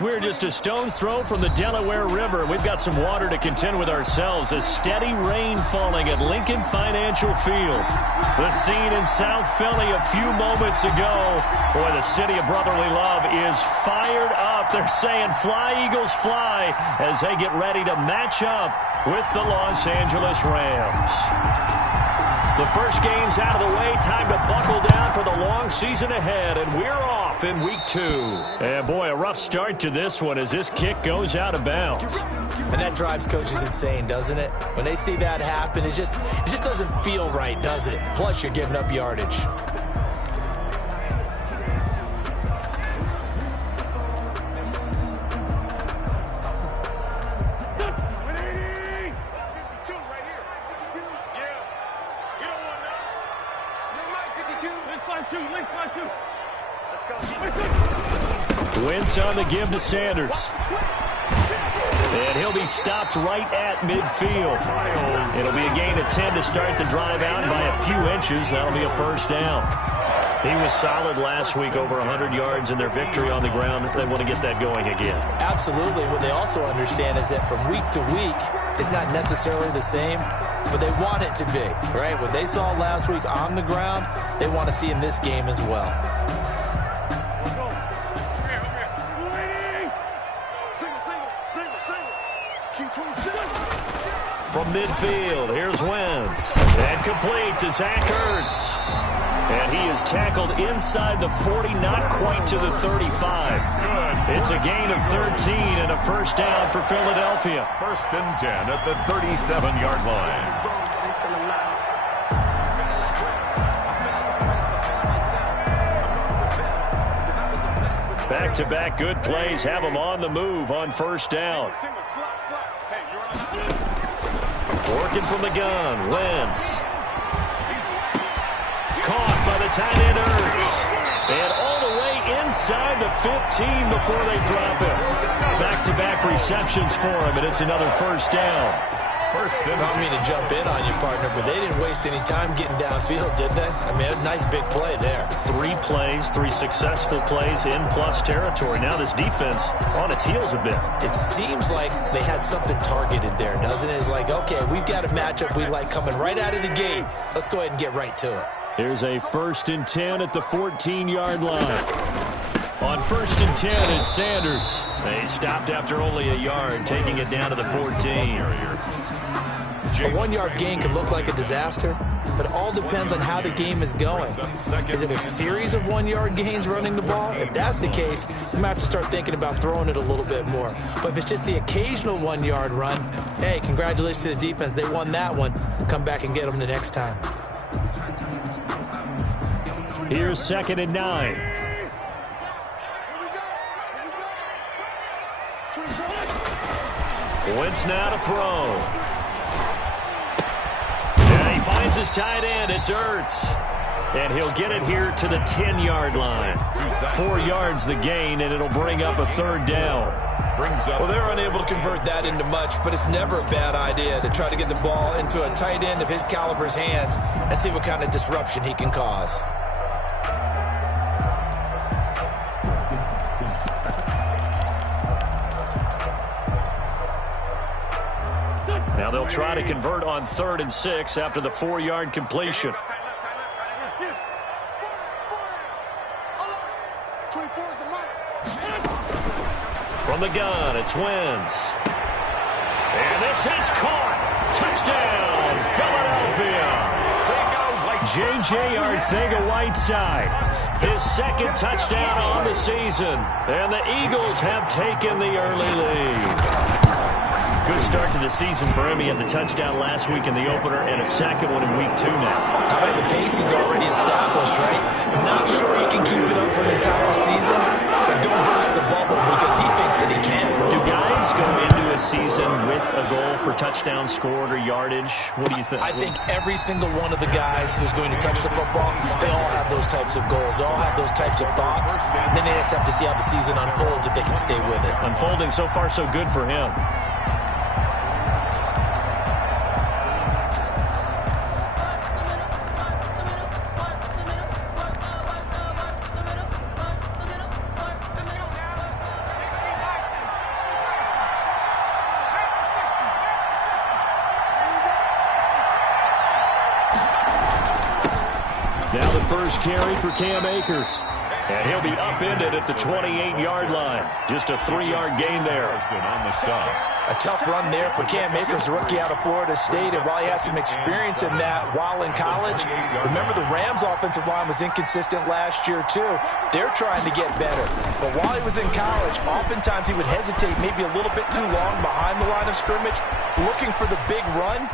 We're just a stone's throw from the Delaware River. We've got some water to contend with ourselves. A steady rain falling at Lincoln Financial Field. The scene in South Philly a few moments ago. Boy, the city of brotherly love is fired up. They're saying, "Fly, Eagles, fly," as they get ready to match up with the Los Angeles Rams. The first game's out of the way. Time to buckle down for the long season ahead, and we're off in week 2. And boy, a rough start to this one as this kick goes out of bounds. And that drives coaches insane, doesn't it? When they see that happen, it just doesn't feel right, does it? Plus, you're giving up yardage. Wentz on the give to Sanders. And he'll be stopped right at midfield. It'll be a gain of 10 to start the drive out by a few inches. That'll be a first down. He was solid last week, over 100 yards in their victory on the ground. They want to get that going again. Absolutely. What they also understand is that from week to week, it's not necessarily the same, but they want it to be, right? What they saw last week on the ground, they want to see in this game as well. From midfield, here's Wentz. And complete to Zach Ertz. And he is tackled inside the 40, not quite to the 35. It's a gain of 13 and a first down for Philadelphia. 1st and 10 at the 37-yard line. Back-to-back good plays have them on the move on first down. Working from the gun, Wentz. Caught by the tight end Ertz. And all the way inside the 15 before they drop him. Back-to-back receptions for him, and it's another first down. I don't mean to jump in on you, partner, but they didn't waste any time getting downfield, did they? I mean, a nice big play there. 3 plays, 3 successful plays in plus territory. Now this defense on its heels a bit. It seems like they had something targeted there, doesn't it? It's like, okay, we've got a matchup we like coming right out of the gate. Let's go ahead and get right to it. Here's a 1st and 10 at the 14-yard line. On 1st and 10, it's Sanders. He stopped after only a yard, taking it down to the 14. A 1-yard gain can look like a disaster, but it all depends on how the game is going. Is it a series of 1-yard gains running the ball? If that's the case, you might have to start thinking about throwing it a little bit more. But if it's just the occasional 1-yard run, hey, congratulations to the defense. They won that one. Come back and get them the next time. Here's 2nd and 9. Wentz now to throw. And he finds his tight end. It's Ertz. And he'll get it here to the 10-yard line. 4 yards the gain, and it'll bring up a 3rd down. Well, they're unable to convert that into much, but it's never a bad idea to try to get the ball into a tight end of his caliber's hands and see what kind of disruption he can cause. Now they'll try to convert on 3rd and 6 after the 4-yard completion. From the gun, it's Wentz. And this is caught. Touchdown, Philadelphia. J.J. Arcega-Whiteside, his 2nd touchdown on the season. And the Eagles have taken the early lead. Good start to the season for him. He had the touchdown last week in the opener and a 2nd one in week 2 now. How about the pace he's already established, right? Not sure he can keep it up for an entire season, but don't burst the bubble because he thinks that he can. Do guys go into a season with a goal for touchdowns scored or yardage? What do you think? I think every single one of the guys who's going to touch the football, they all have those types of goals. They all have those types of thoughts. And then they just have to see how the season unfolds if they can stay with it. Unfolding so far so good for him. first carry for Cam Akers. And he'll be upended at the 28-yard line. Just a 3-yard gain there. On the stop. A tough run there for Cam Akers, the rookie out of Florida State. And while he had some experience in that while in college, remember the Rams' offensive line was inconsistent last year too. They're trying to get better. But while he was in college, oftentimes he would hesitate maybe a little bit too long behind the line of scrimmage, looking for the big run.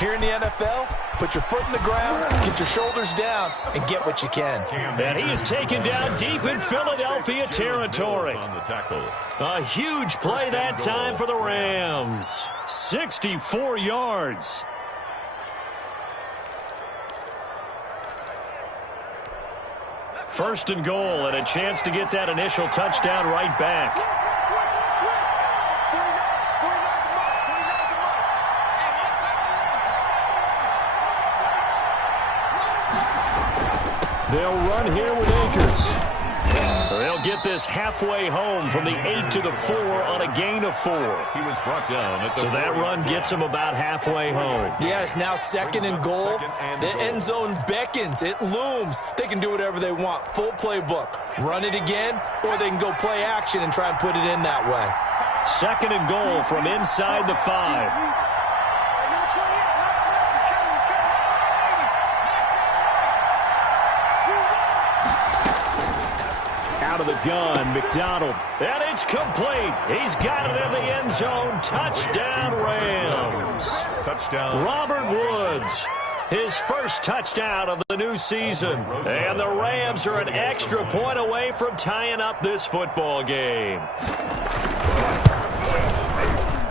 Here in the NFL, put your foot in the ground, get your shoulders down, and get what you can. And he is taken down deep in Philadelphia territory. A huge play that time for the Rams. 64 yards. First and goal, and a chance to get that initial touchdown right back. They'll run here with Akers. They'll get this halfway home from the 8 to the 4 on a gain of 4. He was brought down at the so that run gets him about halfway home. Yeah, it's now second and goal. The end zone beckons. It looms. They can do whatever they want. Full playbook. Run it again, or they can go play action and try and put it in that way. Second and goal from inside the 5. Out of the gun, McDonald. And it's complete. He's got it in the end zone. Touchdown, Rams. Touchdown. Robert Woods, his first touchdown of the new season. And the Rams are an extra point away from tying up this football game.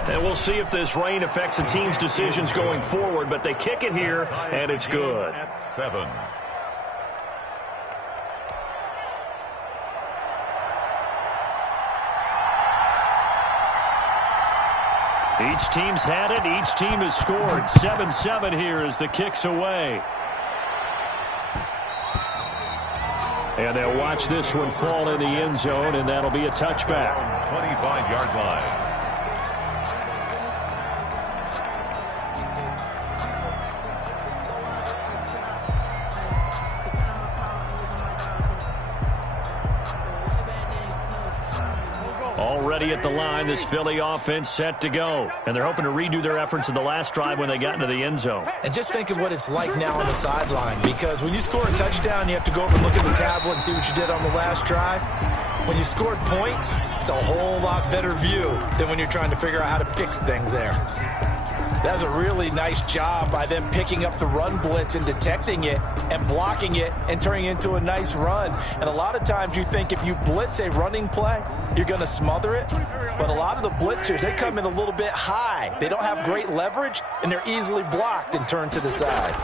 And we'll see if this rain affects the team's decisions going forward, but they kick it here, and it's good. At 7. Each team's had it. Each team has scored. 7-7 here as the kick's away. And they'll watch this one fall in the end zone, and that'll be a touchback. 25-yard line. Already at the line, this Philly offense set to go. And they're hoping to redo their efforts in the last drive when they got into the end zone. And just think of what it's like now on the sideline, because when you score a touchdown, you have to go over and look at the tablet and see what you did on the last drive. When you scored points, it's a whole lot better view than when you're trying to figure out how to fix things there. That was a really nice job by them picking up the run blitz and detecting it and blocking it and turning it into a nice run. And a lot of times you think if you blitz a running play, you're going to smother it. But a lot of the blitzers, they come in a little bit high. They don't have great leverage, and they're easily blocked and turned to the side.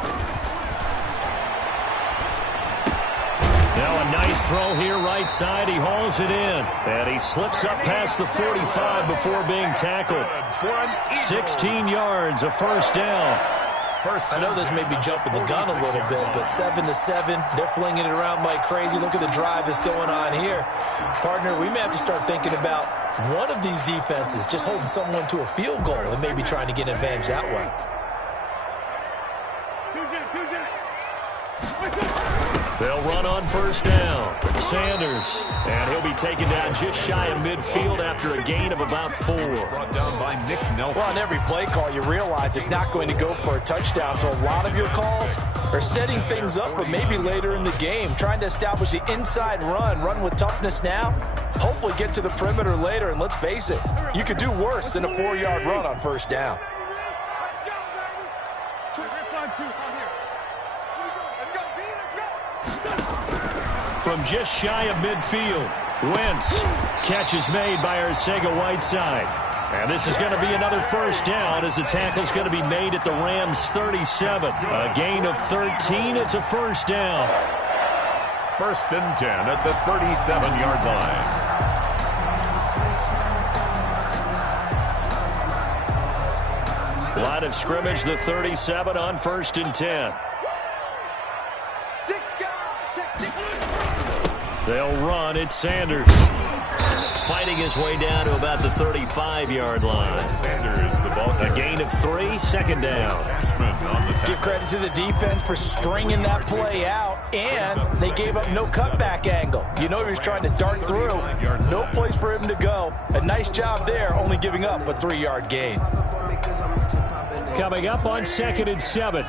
Now a nice throw here right side. He hauls it in. And he slips up past the 45 before being tackled. 16 yards, a first down. I know this may be jumping the gun a little bit, but 7-7, they're flinging it around like crazy. Look at the drive that's going on here. Partner, we may have to start thinking about one of these defenses just holding someone to a field goal and maybe trying to get an advantage that way. They'll run on first down. Sanders. And he'll be taken down just shy of midfield after a gain of about 4. Brought down by Nick Nelson. Well, on every play call, you realize it's not going to go for a touchdown. So a lot of your calls are setting things up for maybe later in the game, trying to establish the inside run with toughness now, hopefully get to the perimeter later. And let's face it, you could do worse than a 4-yard run on first down. From just shy of midfield, Wentz. Catch is made by Arcega-Whiteside. And this is going to be another first down as the tackle's going to be made at the Rams' 37. A gain of 13. It's a first down. First and 10 at the 37-yard line. Line of scrimmage, the 37 on first and 10. They'll run. It's Sanders. Fighting his way down to about the 35-yard line. Sanders, the ball. A gain of 3, second down. Give credit to the defense for stringing that play out. And they gave up no cutback angle. You know he was trying to dart through. No place for him to go. A nice job there, only giving up a 3-yard gain. Coming up on 2nd and 7.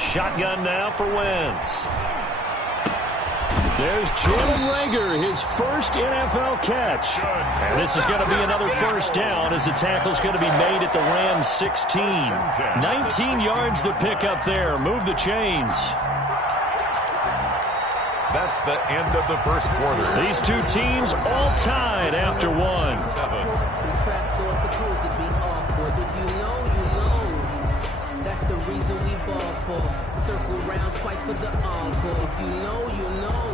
Shotgun now for Wentz. There's Jalen Reagor, his first NFL catch. And this is going to be another first down as the tackle's going to be made at the Rams 16. 19 yards to pick up there. Move the chains. That's the end of the first quarter. These two teams all tied after one. That's the reason we ball for. Circle round twice for the encore. If you know, you know.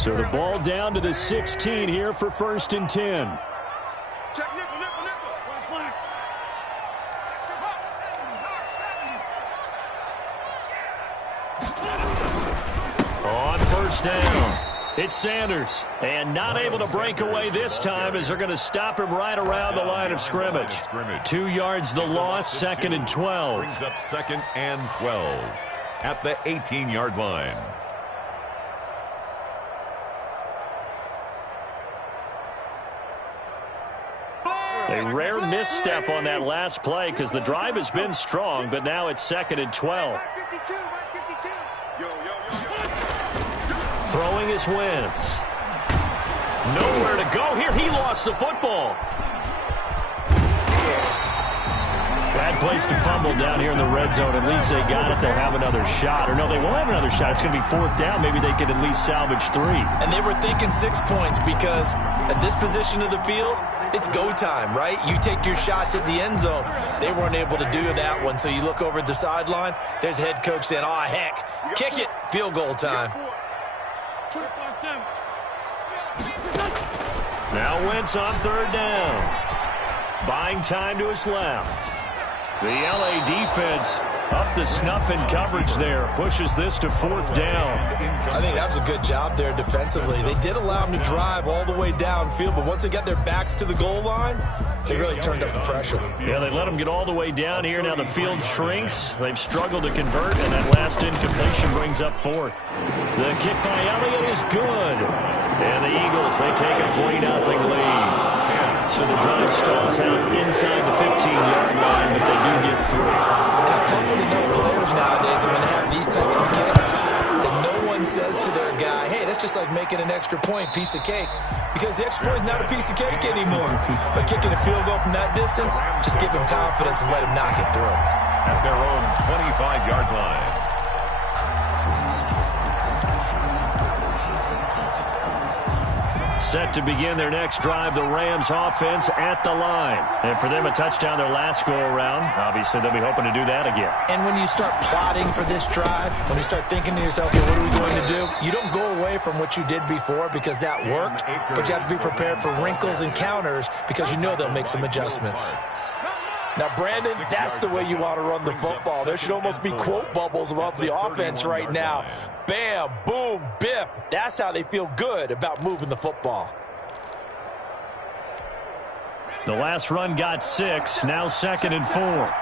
So the ball down to the 16 here for 1st and 10. On 1st down. It's Sanders, and not able to break away this time as they're going to stop him right around the line of scrimmage. 2 yards the loss, 2nd and 12. Brings up 2nd and 12 at the 18-yard line. A rare misstep on that last play because the drive has been strong, but now it's 2nd and 12. Throwing is Wentz. Nowhere to go here. He lost the football. Bad place to fumble down here in the red zone. At least they got it. They'll have another shot. Or no, they won't have another shot. It's going to be 4th down. Maybe they could at least salvage 3. And they were thinking 6 points because at this position of the field, it's go time, right? You take your shots at the end zone. They weren't able to do that one. So you look over at the sideline. There's the head coach saying, oh, heck, kick it. Field goal time. Now Wentz on 3rd down. Buying time to his left. The LA defense up the snuff in coverage there. Pushes this to 4th down. I think that was a good job there defensively. They did allow him to drive all the way downfield, but once they got their backs to the goal line, they really turned up the pressure. Yeah, they let him get all the way down here. Now the field shrinks. They've struggled to convert, and that last incompletion brings up 4th. The kick by Elliott is good. And the Eagles, they take a 3-0 lead. So the drive stalls out inside the 15-yard line, but they do get through. I've talked with enough players nowadays that when they have these types of kicks, that no one says to their guy, hey, that's just like making an extra point, piece of cake. Because the extra point is not a piece of cake anymore. But kicking a field goal from that distance, just give him confidence and let him knock it through. At their own 25-yard line. Set to begin their next drive, the Rams offense at the line. And for them, a touchdown their last go-around. Obviously, they'll be hoping to do that again. And when you start plotting for this drive, when you start thinking to yourself, okay, what are we going to do? You don't go away from what you did before because that worked, but you have to be prepared for wrinkles and counters because you know they'll make some adjustments. Now, Brandon, that's the way you want to run the football. There should almost be quote bubbles above the offense right now. Bam, boom, biff. That's how they feel good about moving the football. The last run got 6, now 2nd and 4.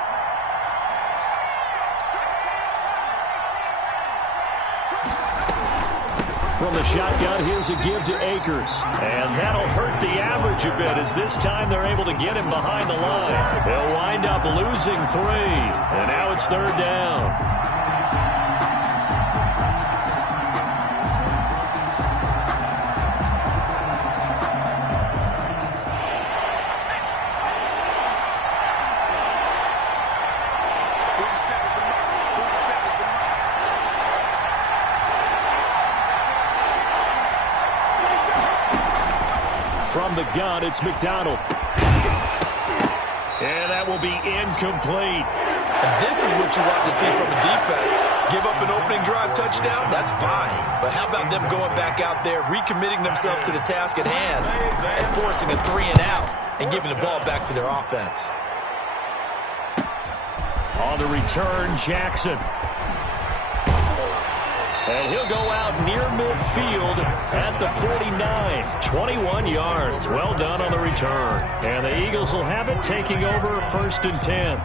From the shotgun, here's a give to Akers. And that'll hurt the average a bit as this time they're able to get him behind the line. They'll wind up losing 3. And now it's 3rd down. From the gun, it's McDonald. And that will be incomplete. And this is what you want to see from a defense. Give up an opening drive touchdown, that's fine. But how about them going back out there, recommitting themselves to the task at hand, and forcing a 3-and-out, and giving the ball back to their offense. On the return, Jackson. And he'll go out near midfield at the 49. 21 yards. Well done on the return. And the Eagles will have it, taking over 1st and 10.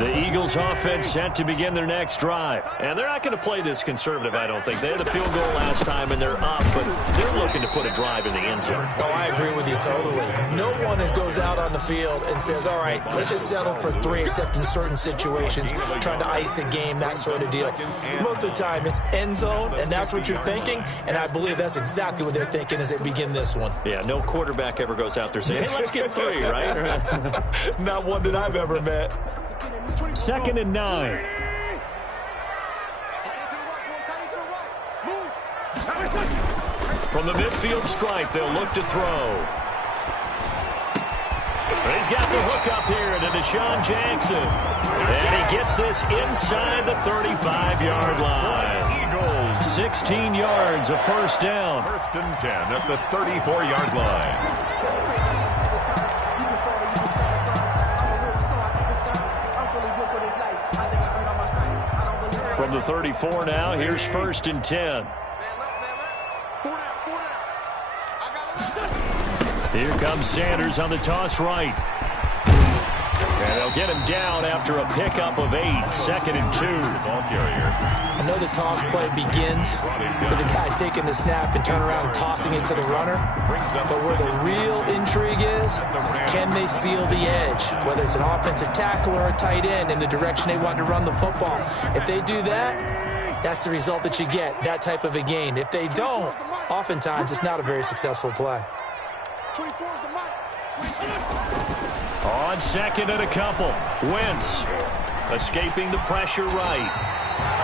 The Eagles offense set to begin their next drive. And they're not going to play this conservative, I don't think. They had a field goal last time, and they're up, but they're looking to put a drive in the end zone. Oh, I agree with you totally. No one goes out on the field and says, all right, let's just settle for 3, except in certain situations, trying to ice a game, that sort of deal. Most of the time, it's end zone, and that's what you're thinking, and I believe that's exactly what they're thinking as they begin this one. Yeah, no quarterback ever goes out there saying, hey, let's get 3, right? Not one that I've ever met. 2nd and 9. From the midfield stripe, they'll look to throw. He's got the hook up here to Deshaun Jackson. And he gets this inside the 35-yard line. Eagles. 16 yards, a first down. 1st and 10 at the 34-yard line. From the 34 now, here's 1st and 10. Here comes Sanders on the toss right. And they'll get him down after a pickup of 8. 2nd and 2. Ball carrier. I know the toss play begins with the guy taking the snap and turn around and tossing it to the runner. But where the real intrigue is, can they seal the edge? Whether it's an offensive tackle or a tight end in the direction they want to run the football. If they do that, that's the result that you get, that type of a gain. If they don't, oftentimes it's not a very successful play. On 2nd and a couple, Wentz escaping the pressure right.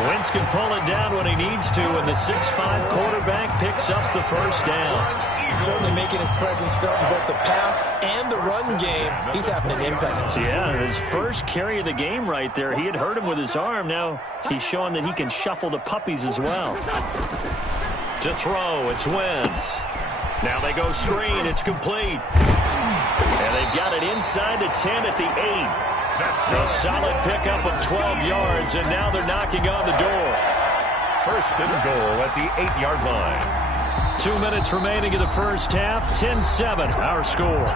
Wentz can pull it down when he needs to, and the 6'5" quarterback picks up the first down. Certainly making his presence felt in both the pass and the run game. He's having an impact. Yeah, his first carry of the game right there. He had hurt him with his arm. Now he's showing that he can shuffle the puppies as well. To throw, it's Wentz. Now they go screen. It's complete. And they've got it inside the 10 at the 8. A solid pickup of 12 yards, and now they're knocking on the door. 1st and goal at the 8-yard line. 2 minutes remaining in the first half. 10-7, our score.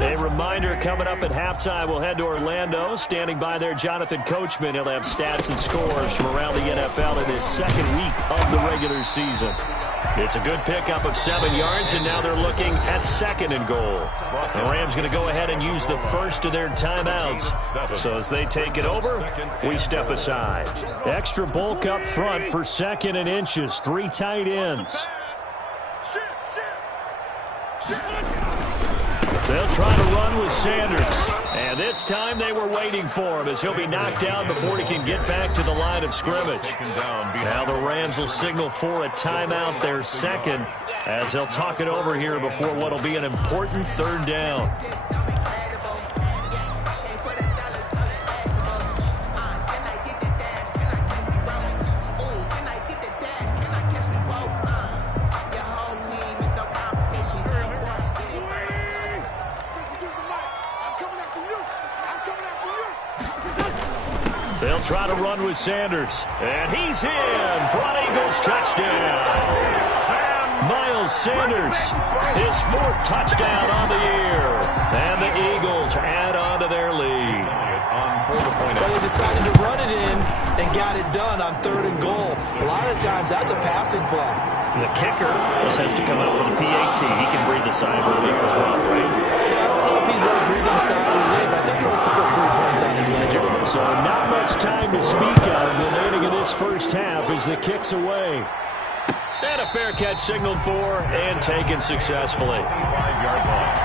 A reminder coming up at halftime, we'll head to Orlando. Standing by there, Jonathan Coachman. He'll have stats and scores from around the NFL in his 2nd week of the regular season. It's a good pickup of 7 yards, and now they're looking at 2nd and goal. The Rams going to go ahead and use the first of their timeouts. So as they take it over, we step aside. Extra bulk up front for 2nd and inches. 3 tight ends. They'll try to run with Sanders. And this time they were waiting for him as he'll be knocked down before he can get back to the line of scrimmage. Now the Rams will signal for a timeout, their 2nd, as they'll talk it over here before what will be an important 3rd down. They'll try to run with Sanders. And he's in for an Eagles touchdown. Miles Sanders, his 4th touchdown on the year. And the Eagles add on to their lead. But they decided to run it in and got it done on 3rd and goal. A lot of times that's a passing play. The kicker just has to come out for the PAT. He can breathe a sigh of relief as well, right? I don't know if he's really breathing a sigh of relief. I think he wants to put 3 points on his ledger. So not much time to speak of remaining in this first half as the kick's away. And a fair catch signaled for and taken successfully. 25-yard line.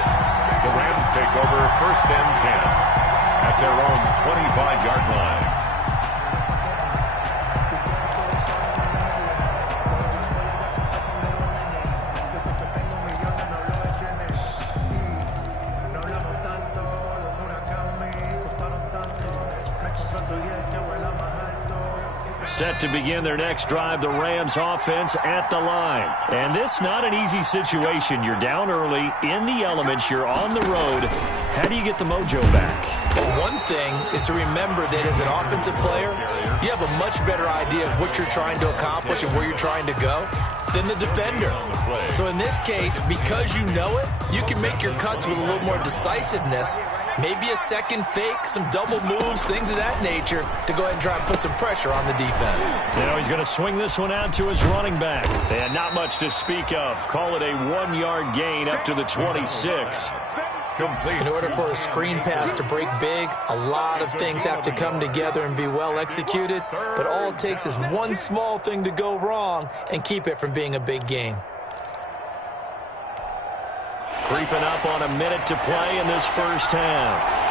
The Rams take over 1st and 10 at their own 25-yard line. Set to begin their next drive, the Rams offense at the line. And this not an easy situation. You're down early, in the elements, you're on the road. How do you get the mojo back? Well, one thing is to remember that as an offensive player, you have a much better idea of what you're trying to accomplish and where you're trying to go than the defender. So in this case, because you know it, you can make your cuts with a little more decisiveness, maybe a second fake, some double moves, things of that nature, to go ahead and try and put some pressure on the defense. Now he's going to swing this one out to his running back. And not much to speak of. Call it a 1-yard gain up to the 26. In order for a screen pass to break big, a lot of things have to come together and be well executed, but all it takes is one small thing to go wrong and keep it from being a big gain. Creeping up on a minute to play in this first half.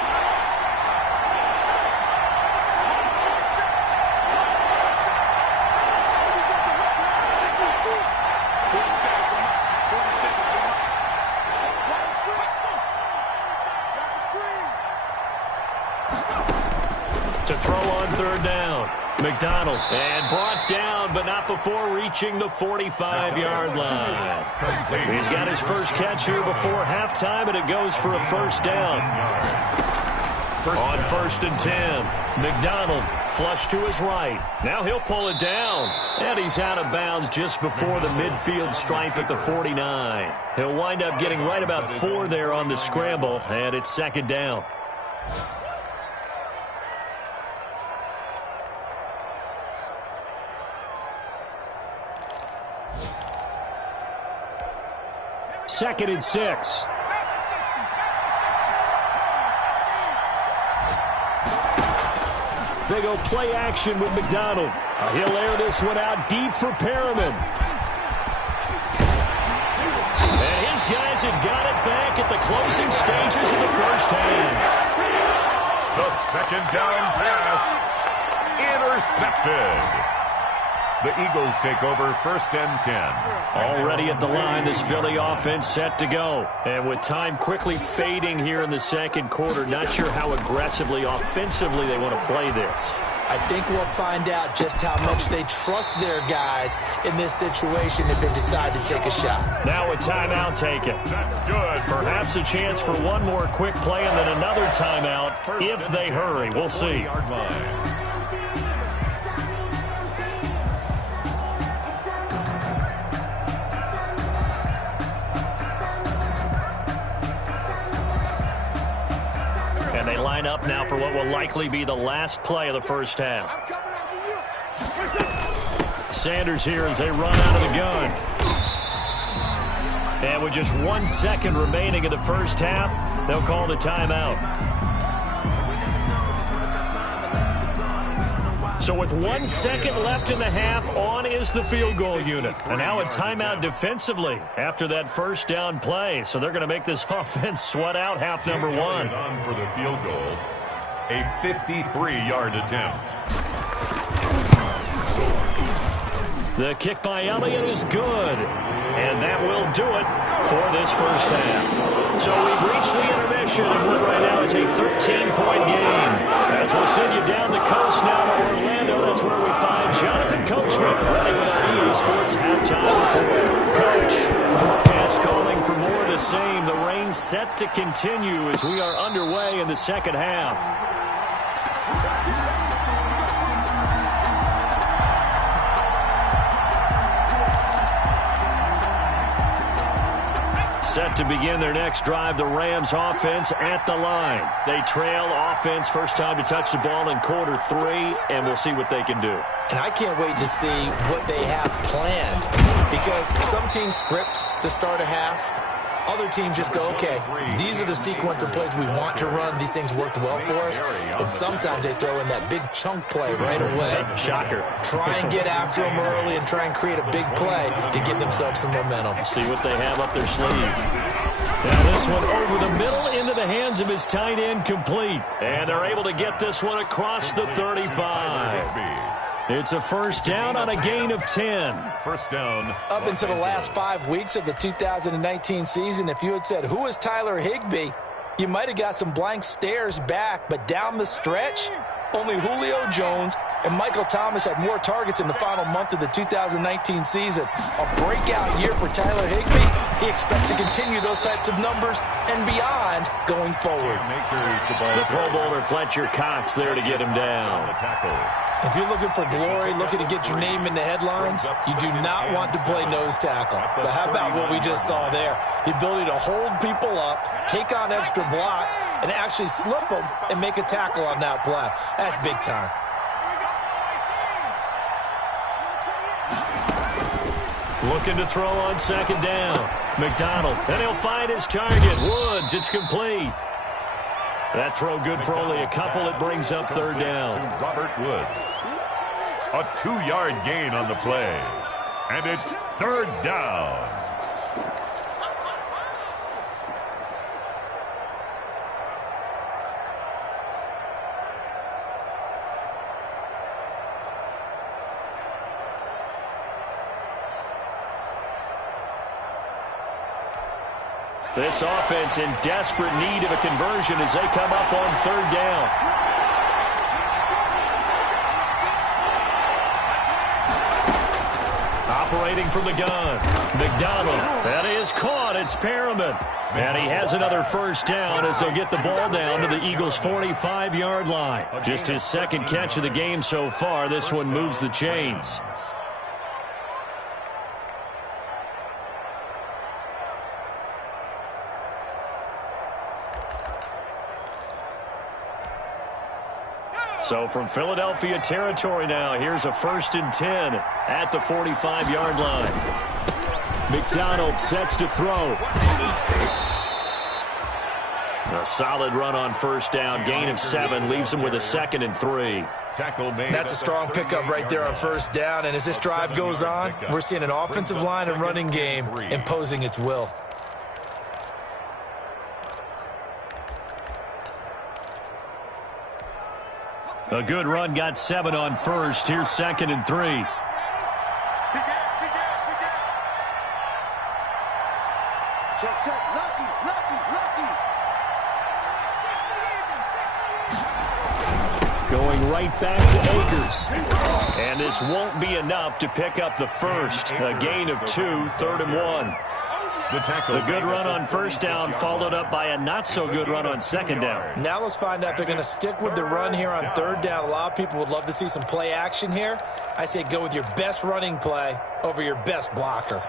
To throw on third down. McDonald, and brought down, but not before reaching the 45-yard line. He's got his first catch here before halftime, and it goes for a first down. On 1st and 10, McDonald flush to his right. Now he'll pull it down, and he's out of bounds just before the midfield stripe at the 49. He'll wind up getting right about 4 there on the scramble, and it's second down. Second and 6. They go play action with McDonald. He'll air this one out deep for Perriman. And his guys have got it back at the closing stages of the first half. The second down pass intercepted. The Eagles take over 1st and 10. Already at the line, this Philly offense set to go. And with time quickly fading here in the second quarter, not sure how aggressively, offensively they want to play this. I think we'll find out just how much they trust their guys in this situation if they decide to take a shot. Now a timeout taken. That's good. Perhaps a chance for one more quick play and then another timeout if they hurry. We'll see. And they line up now for what will likely be the last play of the first half. Sanders here as they run out of the gun. And with just 1 second remaining in the first half, they'll call the timeout. So with 1 second left in the half, on is the field goal unit. And now a timeout defensively after that first down play. So they're going to make this offense sweat out half number 1. On for the field goal, a 53-yard attempt. The kick by Elliott is good. And that will do it for this first half. So we've reached the intermission, and what right now is a 13-point game. As we'll send you down the coast now to Orlando, that's where we find Jonathan Coachman, ready with our EA Sports halftime report. Coach, forecast calling for more of the same. The rain set to continue as we are underway in the second half. Set to begin their next drive, the Rams offense at the line. They trail offense, first time to touch the ball in quarter 3, and we'll see what they can do. And I can't wait to see what they have planned, because some teams script to start a half. Other teams just go, okay, these are the sequence of plays we want to run. These things worked well for us. And sometimes they throw in that big chunk play right away. Shocker. Try and get after them early and try and create a big play to give themselves some momentum. See what they have up their sleeve. Now this one over the middle into the hands of his tight end, complete. And they're able to get this one across the 35. It's a first down on a gain of 10. First down. Up into the last 5 weeks of the 2019 season, if you had said, who is Tyler Higbee, you might have got some blank stares back. But down the stretch, only Julio Jones, and Michael Thomas had more targets in the final month of the 2019 season. A breakout year for Tyler Higbee. He expects to continue those types of numbers and beyond going forward. The Pro Bowler Fletcher Cox there to get him down. If you're looking for glory, looking to get your name in the headlines, you do not want to play nose tackle. But how about what we just saw there? The ability to hold people up, take on extra blocks, and actually slip them and make a tackle on that play. That's big time. Looking to throw on second down. McDonald, and he'll find his target. Woods, it's complete. That throw good for only a couple. It brings up third down. Robert Woods. A 2-yard gain on the play. And it's third down. This offense in desperate need of a conversion as they come up on third down. Operating from the gun. McDonald. That is caught. It's Perriman. And he has another first down as they'll get the ball down to the Eagles' 45-yard line. Just his second catch of the game so far. This one moves the chains. So from Philadelphia territory now, here's a 1st and 10 at the 45-yard line. McDonald sets to throw. A solid run on first down, gain of 7, leaves him with a 2nd and 3. That's a strong pickup right there on first down, and as this drive goes on, we're seeing an offensive line and running game imposing its will. A good run, got 7 on first. Here's 2nd and 3. Going right back to Akers. And this won't be enough to pick up the first. A gain of 2, 3rd and 1. The good run on first down followed up by a not-so-good run on second down. Now let's find out if they're going to stick with the run here on third down. A lot of people would love to see some play action here. I say go with your best running play over your best blocker.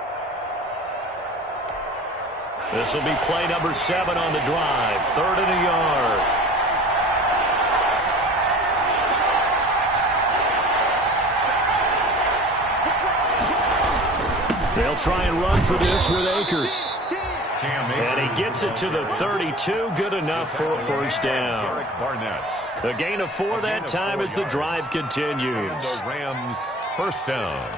This will be play number 7 on the drive. 3rd and a yard. They'll try and run for this with Akers. And he gets it to the 32. Good enough for a first down. A gain of 4 that time as the drive continues. The Rams first down.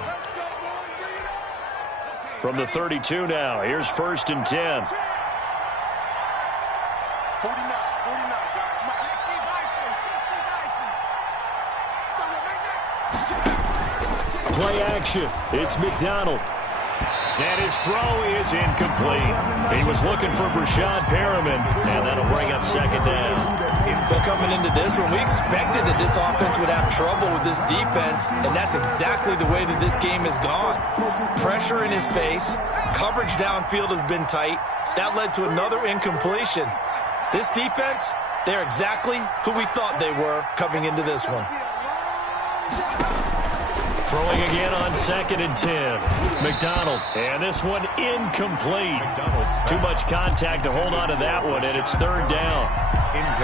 From the 32 now, here's 1st and 10. Play action. It's McDonald. And his throw is incomplete. He was looking for Brashad Perriman, and that'll bring up second down. But coming into this one, we expected that this offense would have trouble with this defense, and that's exactly the way that this game has gone. Pressure in his face, coverage downfield has been tight. That led to another incompletion. This defense, they're exactly who we thought they were coming into this one. Throwing again on 2nd and 10. McDonald, and this one incomplete. Too much contact to hold on to that one, and it's 3rd down.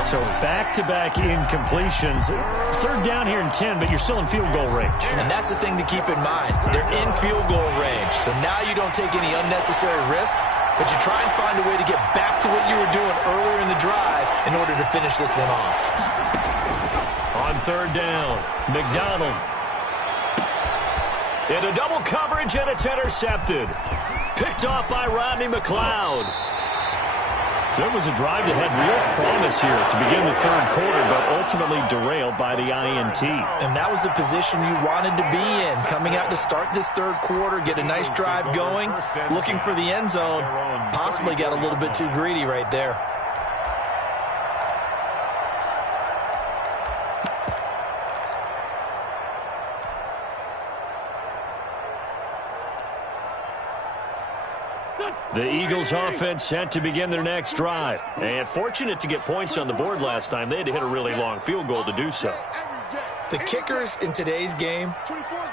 So back-to-back incompletions. 3rd down here in 10, but you're still in field goal range. And that's the thing to keep in mind. They're in field goal range, so now you don't take any unnecessary risks, but you try and find a way to get back to what you were doing earlier in the drive in order to finish this one off. On 3rd down, McDonald. Into double coverage, and it's intercepted. Picked off by Rodney McLeod. So it was a drive that had real promise here to begin the 3rd quarter, but ultimately derailed by the INT. And that was the position you wanted to be in, coming out to start this 3rd quarter, get a nice drive going, looking for the end zone. Possibly got a little bit too greedy right there. The Eagles offense set to begin their next drive. And fortunate to get points on the board last time. They had to hit a really long field goal to do so. The kickers in today's game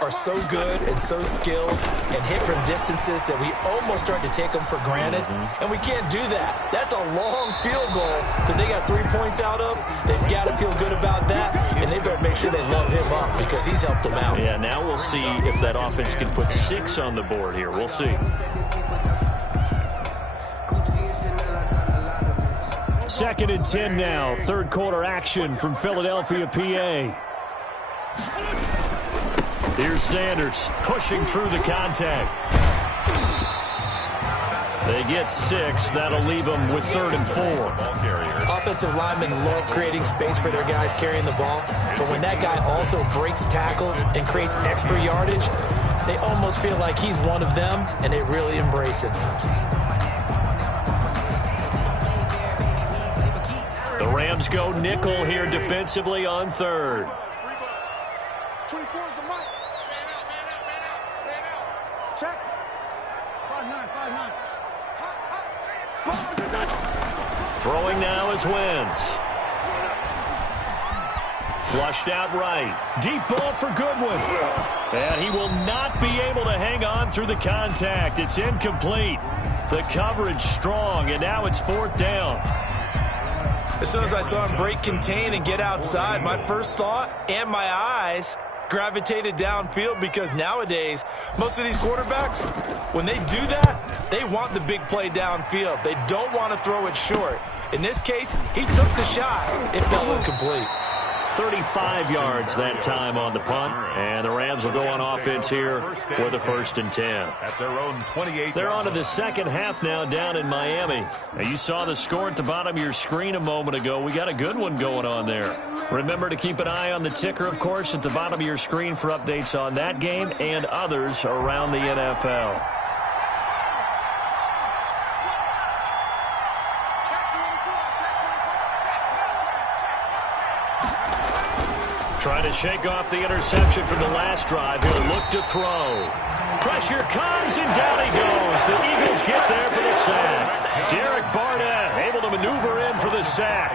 are so good and so skilled and hit from distances that we almost start to take them for granted. And we can't do that. That's a long field goal that they got 3 points out of. They've got to feel good about that, and they better make sure they love him up because he's helped them out. Yeah, now we'll see if that offense can put 6 on the board here. We'll see. Second and 10 now. Third quarter action from Philadelphia, PA. Here's Sanders pushing through the contact. They get 6. That'll leave them with 3rd and 4. Offensive linemen love creating space for their guys carrying the ball, but when that guy also breaks tackles and creates extra yardage, they almost feel like he's one of them, and they really embrace it. The Rams go nickel here defensively on 3rd. 24's the mic. Man out. Check. 5-9. Throwing now is Wentz. Flushed out right. Deep ball for Goodwin. And he will not be able to hang on through the contact. It's incomplete. The coverage strong, and now it's 4th down. As soon as I saw him break contain and get outside, my first thought and my eyes gravitated downfield, because nowadays most of these quarterbacks, when they do that, they want the big play downfield. They don't want to throw it short. In this case, he took the shot. It fell incomplete. 35 yards that time on the punt, and the Rams will go on offense here with a 1st and 10. At their own 28. They're on to the second half now down in Miami. Now, you saw the score at the bottom of your screen a moment ago. We got a good one going on there. Remember to keep an eye on the ticker, of course, at the bottom of your screen for updates on that game and others around the NFL. Trying to shake off the interception from the last drive. He'll look to throw. Pressure comes, and down he goes. The Eagles get there for the sack. Derek Barnett able to maneuver in for the sack.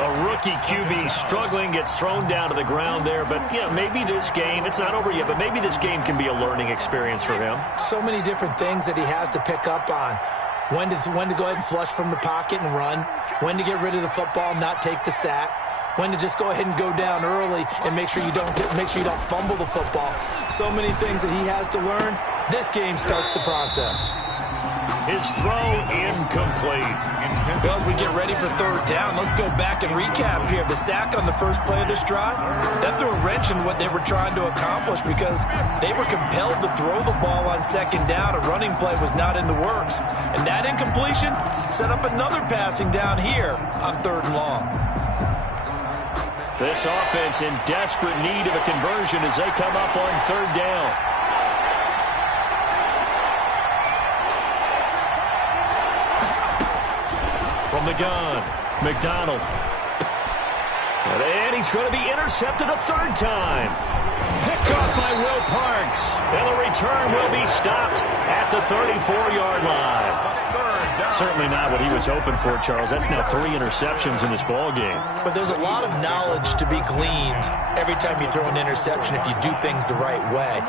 A rookie QB struggling, gets thrown down to the ground there. But, yeah, maybe this game, it's not over yet, but maybe this game can be a learning experience for him. So many different things that he has to pick up on. When to go ahead and flush from the pocket and run. When to get rid of the football, not take the sack. When to just go ahead and go down early and make sure you don't fumble the football. So many things that he has to learn. This game starts the process. His throw incomplete. Well, as we get ready for 3rd down, let's go back and recap here. The sack on the first play of this drive, that threw a wrench in what they were trying to accomplish, because they were compelled to throw the ball on 2nd down. A running play was not in the works. And that incompletion set up another passing down here on 3rd and long. This offense in desperate need of a conversion as they come up on 3rd down. From the gun, McDonald. And he's going to be intercepted a 3rd time. Picked off by Will Parks. And the return will be stopped at the 34-yard line. Certainly not what he was hoping for, Charles. That's now 3 interceptions in this ball game. But there's a lot of knowledge to be gleaned every time you throw an interception if you do things the right way.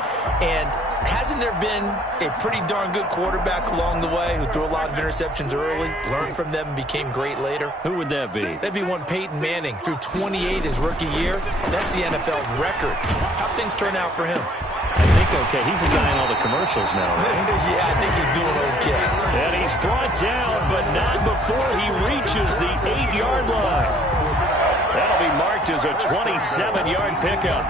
And hasn't there been a pretty darn good quarterback along the way who threw a lot of interceptions early, learned from them, and became great later? Who would that be? That'd be one Peyton Manning. Threw 28 his rookie year. That's the NFL record. How'd things turn out for him? I think okay. He's a guy in all the commercials now, right? Yeah, I think he's doing okay. And he's brought down, but not before he reaches the 8-yard line. That'll be marked as a 27-yard pickup.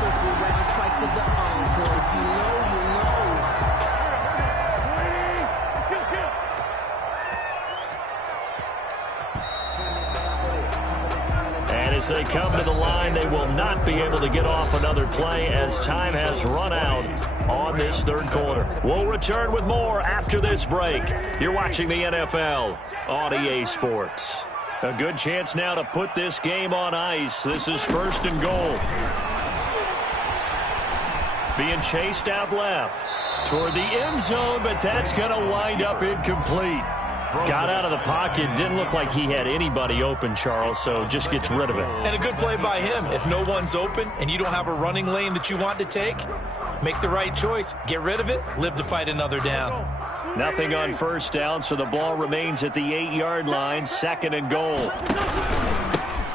Circle around twice for the encore. If you know, you know. And as they come to the line, they will not be able to get off another play as time has run out on this 3rd quarter. We'll return with more after this break. You're watching the NFL on EA Sports. A good chance now to put this game on ice. This is 1st and goal. Being chased out left. Toward the end zone, but that's going to wind up incomplete. Got out of the pocket. Didn't look like he had anybody open, Charles, so just gets rid of it. And a good play by him. If no one's open and you don't have a running lane that you want to take, make the right choice. Get rid of it. Live to fight another down. Nothing on first down, so the ball remains at the 8-yard line. 2nd and goal.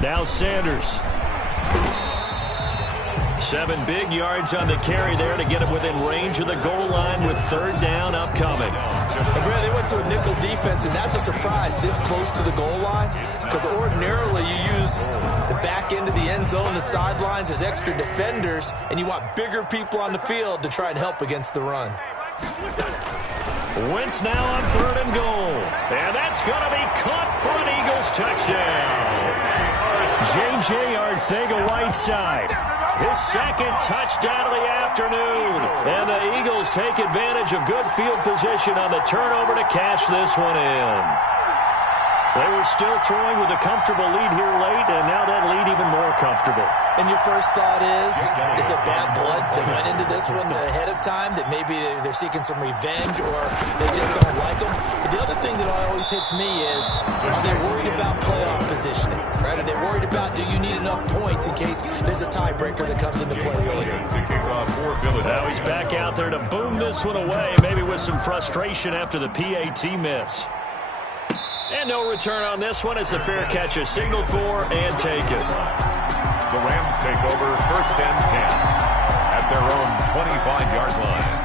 Now Sanders. 7 big yards on the carry there to get him within range of the goal line with 3rd down upcoming. And Brad, they went to a nickel defense, and that's a surprise this close to the goal line, because ordinarily you use the back end of the end zone, the sidelines as extra defenders, and you want bigger people on the field to try and help against the run. Wentz now on 3rd and goal. And that's going to be caught for an Eagles touchdown. J.J. Arcega-Whiteside. His 2nd touchdown of the afternoon. And the Eagles take advantage of good field position on the turnover to cash this one in. They were still throwing with a comfortable lead here late, and now that lead even more comfortable. And your first thought is there bad blood that went into this one ahead of time, that maybe they're seeking some revenge or they just don't like them? But the other thing that always hits me is, are they worried about playoff positioning? Right? Are they worried about, do you need enough points in case there's a tiebreaker that comes into play later? Now he's back out there to boom this one away, maybe with some frustration after the PAT miss. And no return on this one as the fair catch is signaled for and taken. The Rams take over 1st and 10 at their own 25-yard line.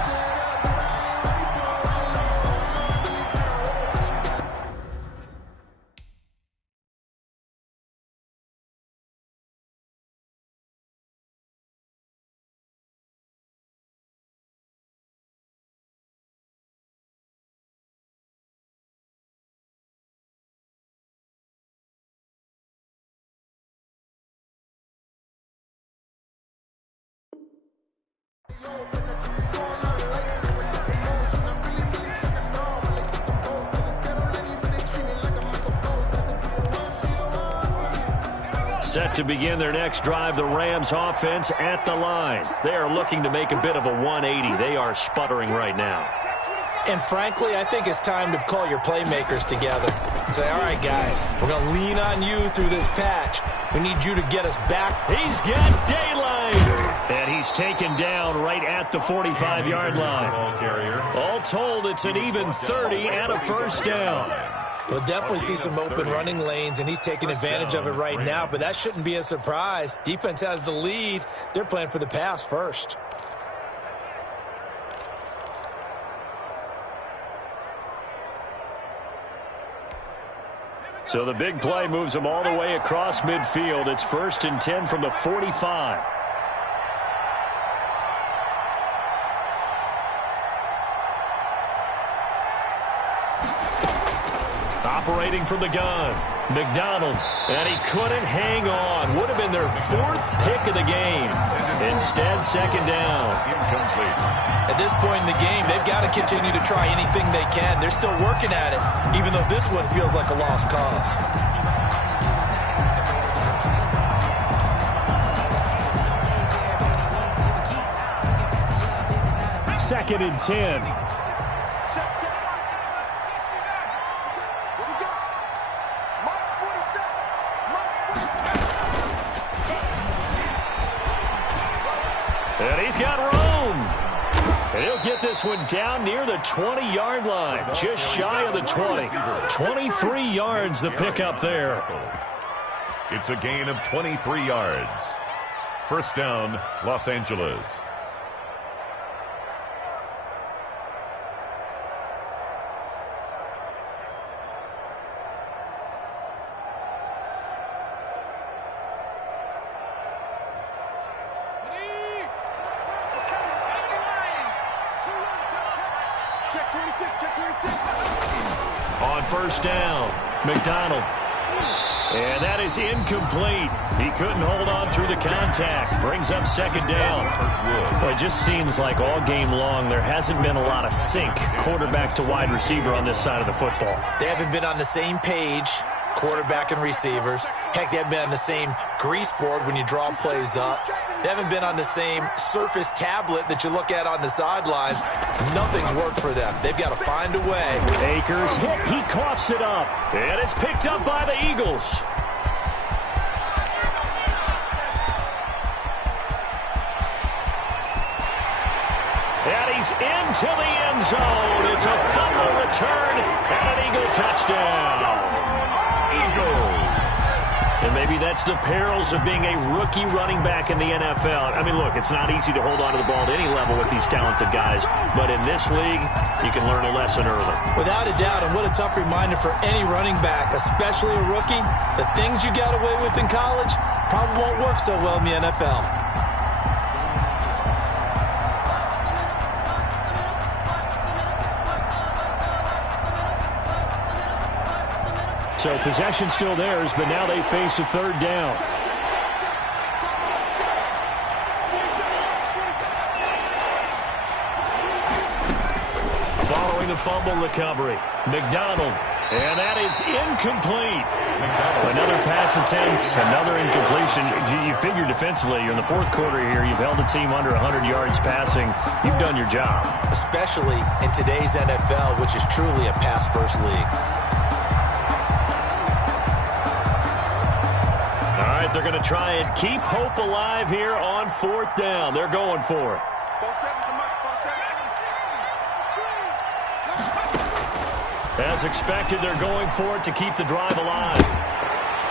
Set to begin their next drive, the Rams offense at the line. They are looking to make a bit of a 180. They are sputtering right now. And frankly, I think it's time to call your playmakers together and say, all right, guys, we're going to lean on you through this patch. We need you to get us back. He's got daylight. And he's taken down right at the 45-yard line. All told, it's an even 30 and a 1st down. We'll definitely see some open running lanes, and he's taking advantage of it right now, but that shouldn't be a surprise. Defense has the lead. They're playing for the pass first. So the big play moves them all the way across midfield. It's 1st and 10 from the 45. Operating from the gun, McDonald, and he couldn't hang on. Would have been their 4th pick of the game. Instead, 2nd down. Incomplete. At this point in the game, they've got to continue to try anything they can. They're still working at it, even though this one feels like a lost cause. 2nd and 10. And he's got room. And he'll get this one down near the 20-yard line, just shy of the 20. 23 yards the pickup there. It's a gain of 23 yards. 1st down, Los Angeles. On 1st down, McDonald. And that is incomplete. He couldn't hold on through the contact. Brings up 2nd down. Well, it just seems like all game long there hasn't been a lot of sync quarterback to wide receiver on this side of the football. They haven't been on the same page, quarterback and receivers. Heck, they haven't been on the same grease board when you draw plays up. They haven't been on the same Surface tablet that you look at on the sidelines. Nothing's worked for them. They've got to find a way. Akers hit. He coughs it up. And it's picked up by the Eagles. And he's into the end zone. It's a fumble return and an Eagle touchdown. Eagles. And maybe that's the perils of being a rookie running back in the NFL. I mean, look, it's not easy to hold on to the ball at any level with these talented guys. But in this league, you can learn a lesson early. Without a doubt, and what a tough reminder for any running back, especially a rookie. The things you got away with in college probably won't work so well in the NFL. So possession still theirs, but now they face a third down. Following the fumble recovery, McDonald, and that is incomplete. Another pass attempt, another incompletion. You figure defensively, in the fourth quarter here, you've held the team under 100 yards passing. You've done your job. Especially in today's NFL, which is truly a pass-first league. They're going to try and keep hope alive here on fourth down. They're going for it. As expected, they're going for it to keep the drive alive.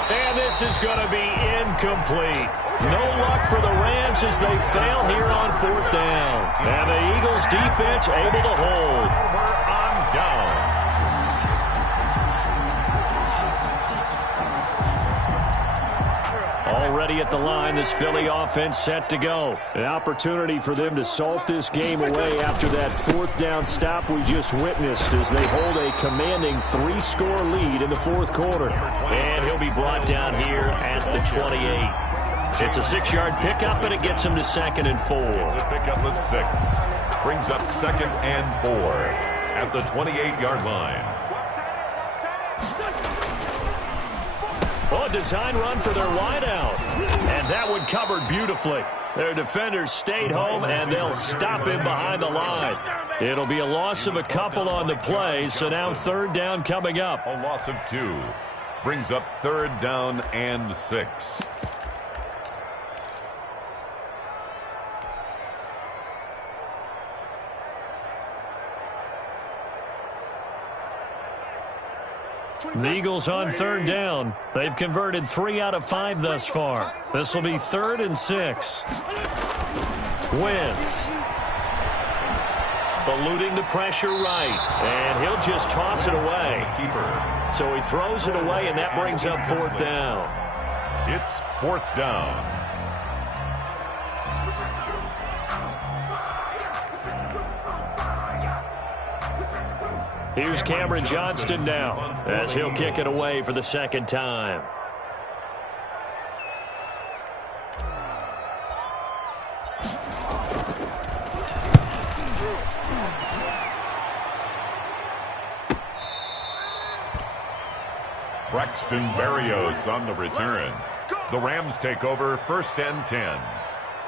And this is going to be incomplete. No luck for the Rams as they fail here on fourth down. And the Eagles defense able to hold. On down. Already at the line, this Philly offense set to go. An opportunity for them to salt this game away after that fourth down stop we just witnessed as they hold a commanding 3-score lead in the fourth quarter. And he'll be brought down here at the 28. It's a 6-yard pickup, and it gets him to 2nd and 4. The pickup of 6. Brings up 2nd and 4 at the 28-yard line. Oh, a design run for their wideout. And that one covered beautifully. Their defenders stayed home, and they'll stop him behind the line. It'll be a loss of a couple on the play, so now third down coming up. A loss of 2. Brings up 3rd down and 6. The Eagles on third down. They've converted 3 out of 5 thus far. This will be 3rd and 6. Wentz. Eluding the pressure right. And he'll just toss it away. So he throws it away, and that brings up 4th down. It's 4th down. Here's Cameron Johnston now as he'll kick it away for the 2nd time. Braxton Berrios on the return. The Rams take over 1st and 10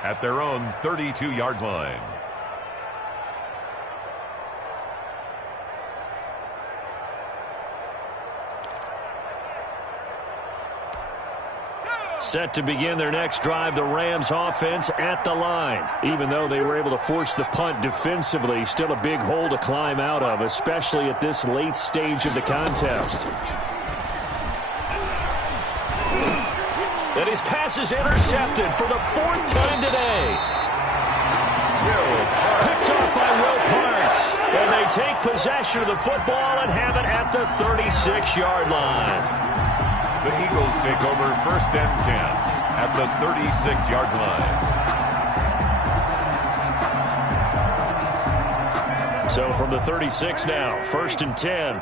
at their own 32-yard line. Set to begin their next drive, the Rams offense at the line. Even though they were able to force the punt defensively, still a big hole to climb out of, especially at this late stage of the contest. And his pass is intercepted for the 4th time today. Picked up by Will Parks. And they take possession of the football and have it at the 36-yard line. The Eagles take over 1st and 10 at the 36-yard line. So from the 36 now, 1st and 10.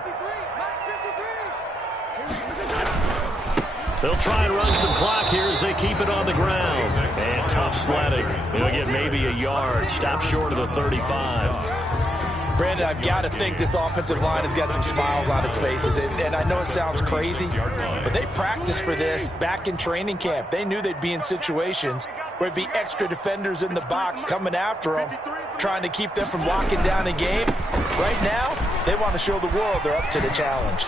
They'll try and run some clock here as they keep it on the ground. And tough sledding. They'll get maybe a yard. Stop short of the 35. Brandon, I've got to think this offensive line has got some smiles on its faces. And I know it sounds crazy, but they practiced for this back in training camp. They knew they'd be in situations where it'd be extra defenders in the box coming after them, trying to keep them from locking down a game. Right now, they want to show the world they're up to the challenge.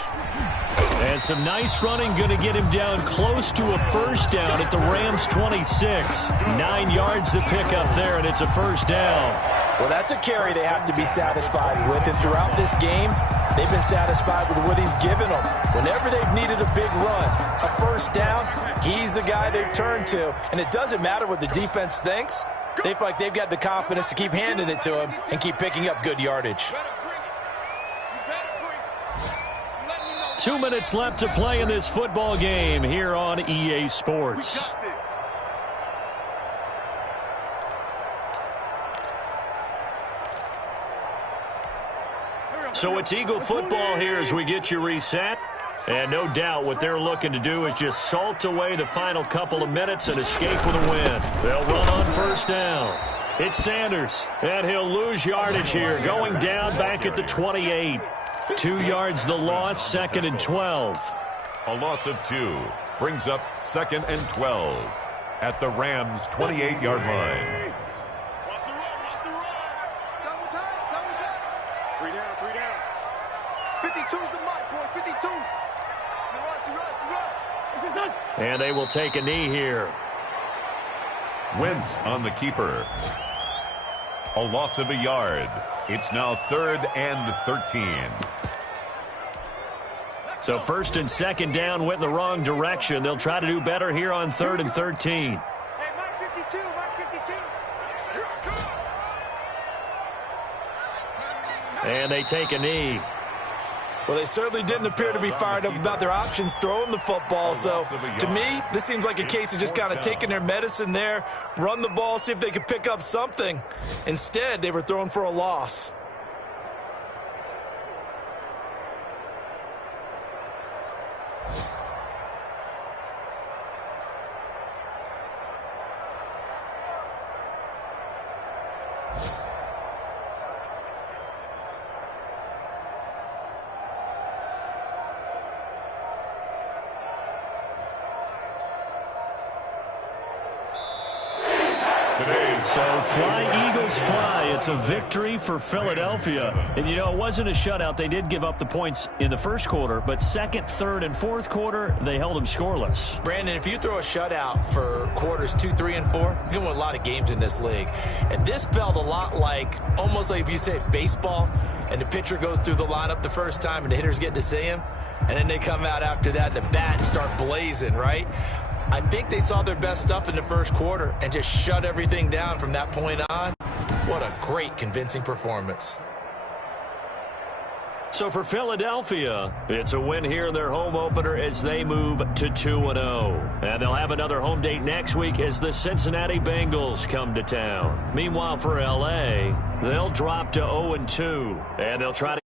And some nice running, going to get him down close to a first down at the Rams' 26. 9 yards to pick up there, and it's a first down. Well, that's a carry they have to be satisfied with. And throughout this game, they've been satisfied with what he's given them. Whenever they've needed a big run, a first down, he's the guy they've turned to. And it doesn't matter what the defense thinks. They feel like they've got the confidence to keep handing it to him and keep picking up good yardage. 2 minutes left to play in this football game here on EA Sports. So it's Eagle football here as we get you reset. And no doubt what they're looking to do is just salt away the final couple of minutes and escape with a win. They'll run on first down. It's Sanders, and he'll lose yardage here, going down back at the 28. 2 yards the loss, 2nd and 12. A loss of 2 brings up 2nd and 12 at the Rams' 28-yard line. Watch the run. Double time. 3 down. 52's the mark, boys. 52. Run. And they will take a knee here. Wentz on the keeper. A loss of a yard. It's now 3rd and 13. So 1st and 2nd down went in the wrong direction. They'll try to do better here on 3rd and 13. Hey, Mike 52. And they take a knee. Well, they certainly didn't appear to be fired up about their options throwing the football. So, to me, this seems like a case of just kind of taking their medicine there, run the ball, see if they could pick up something. Instead, they were throwing for a loss. So fly, Eagles, fly. It's a victory for Philadelphia. And, you know, it wasn't a shutout. They did give up the points in the first quarter, but 2nd, 3rd, and 4th quarter, they held them scoreless. Brandon, if you throw a shutout for quarters 2, 3, and 4, you're going to win a lot of games in this league. And this felt a lot like, almost like if you say baseball, and the pitcher goes through the lineup the first time and the hitters get to see him, and then they come out after that and the bats start blazing, right? I think they saw their best stuff in the first quarter and just shut everything down from that point on. What a great, convincing performance. So for Philadelphia, it's a win here in their home opener as they move to 2-0. And they'll have another home date next week as the Cincinnati Bengals come to town. Meanwhile, for L.A., they'll drop to 0-2, and they'll try to